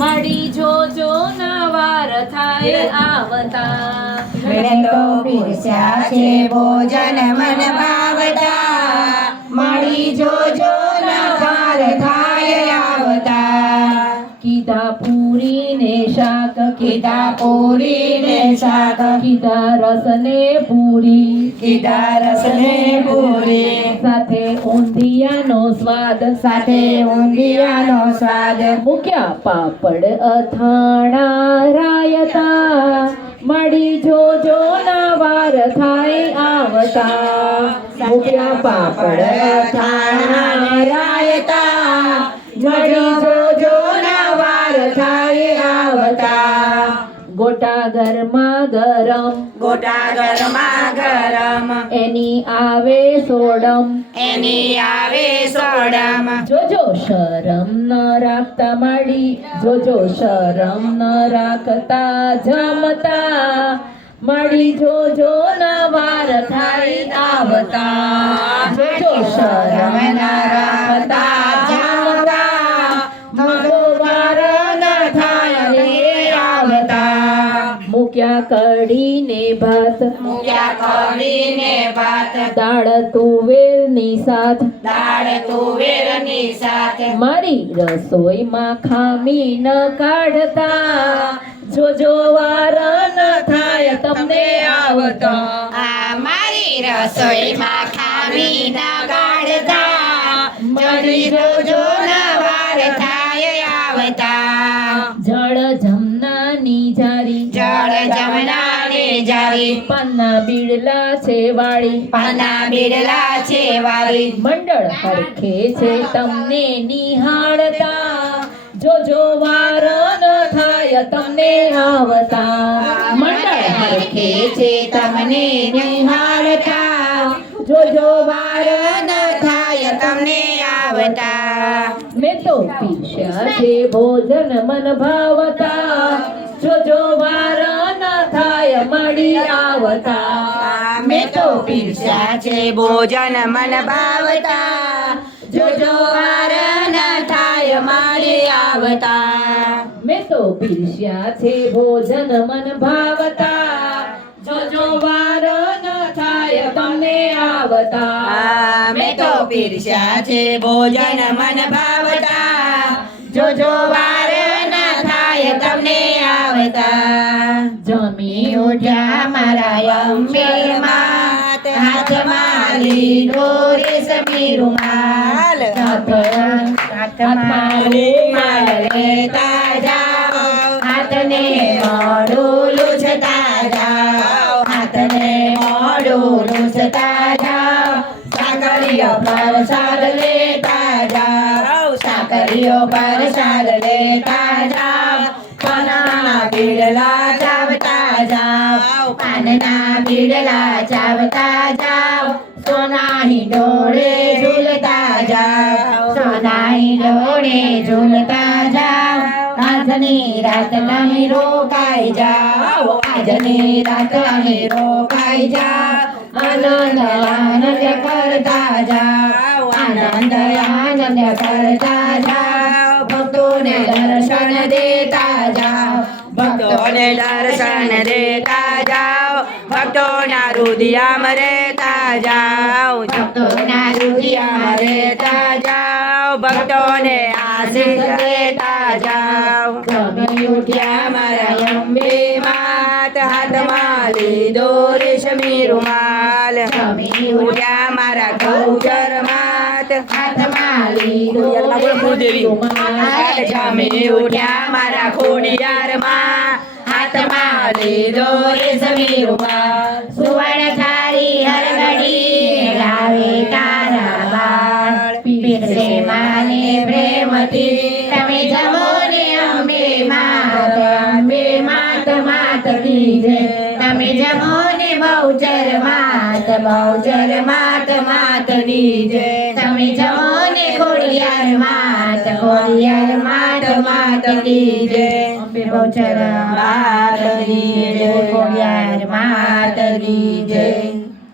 મળી જોજો નવાર થાય આવતા મેં તો પીરસ્યા છે ભોજન મન ભાવતા મળી જોજો નવાર થાય આવતા કીધા પૂરી ને શાક કીધા પૂરી ને શાક કીધા રસ ને પૂરી કીધા રસ ને પૂરી સાથે ઊંધિયાનો સ્વાદ સાથે ઊંધિયાનો સ્વાદ મૂક્યા પાપડ અથાણા રાયતા મળી જોજો નવાર થાય આવતા મૂક્યા પાપડ અથાણા રાયતા મળી જોજો નવાર થાય આવતા ગોટા ગરમા ગરમ ગોટા ગરમા ગરમ એની આવે સોડમ એની આવે સોડમ જોજો શરમ ન રાખતા મળી જોજો શરમ ન રાખતા જમતા મળી જોજો નવાર થાય આવતા જોજો શરમ ન રાખતા જમતા મગવાર ન થાય રે આવતા મૂક્યા કઢી ને ભાત મૂક્યા કઢી ને ભાત દાળ તુવેરની સાથ દાળ તુવેરની સાથે મારી રસોઈમાં ખામી ન કાઢતા જોજો વાર ન થાય તમને આવતા આ મારી રસોઈમાં ખામી ના કાઢતા મળી જોજો નવાર થાય આવતા જળ જમનાની જારી જળ જમનાને જારી પાનના બીડલા છે વાળી પાના બિરલા છે વાળી મંડળ હરખે છે તમને નિહાળતા જોજો વાર ન થાય તમને આવતા મંડળ હરખે છે તમને નિહાળતા જોજો વાર ન થાય તમને આવતા મેં તો પીરસ્યા છે ભોજન મન ભાવતા જોજો વાર ન થાય મળી આવતા મેં તો પીરસ્યા છે ભોજન મન ભાવતા જોજો વાર ન થાય મળી આવતા મેં તો પીરસ્યા છે ભોજન મન ભાવતા જોજો વાર ન થાય તમને આવતા મેં તો પીરસ્યા છે ભોજન મન ભાવતા જોજો વાર ન થાય તમને આવતા જમી ઉઠ્યા મારા અંબે માત હાથમાં લીધો રેશમી રૂમાલ હાથમાં રૂમાલ લેતા જાઓ હાથને મોઢું લૂછતા જાઓ હાથને મોઢું લૂછતા જાઓ સાકરીઓ પ્રસાદ લેતા જાઓ સાકરીઓ પ્રસાદ લેતા જાઓ પાનના બીડલા ચાવતા જાઓ પાનના બીડલા ચાવતા જાઓ સોનાની ડોળે ઝૂલતા જાઓ સોનાની ડોળે ઝૂલતા જાઓ આજની રાત તમે રોકાઈ જાઓ આજની રાત તમે રોકાઈ જાઓ આનંદ આનંદ કરતા જાઓ આનંદ આનંદ કરતા જાઓ ભક્તોને દર્શન દેતા જાઓ ભક્તોને દર્શન દેતા જાઓ ભક્તોના હૃદયમાં રહેતા જાઓ ભક્તોના હૃદયમાં રહેતા જાઓ ભક્તોને આશીષ દેતા જાઓ જમી ઉઠ્યા મારા અંબે માત હાથમાં લીધો રેશમી રૂમાલ જમી ઉઠ્યા મારા ગૌચર માત હાથમાં લીધો રૂમાલ જમી ઉઠ્યા મારા ખોડિયાર માં હાથમાં લીધો રેશમી રૂમાલ સુવર્ણ થાળી હરગડી લાવે તારા બાળ પીરસે માને પ્રેમથી તમે જમો ને અંબે માત માત કીજે તમે જમો ને બહુચર માત માત નીજે તમે જમો ને ખોડિયાર માત માત નીજે બહુચર માત નીજે ખોડિયાર માત નીજે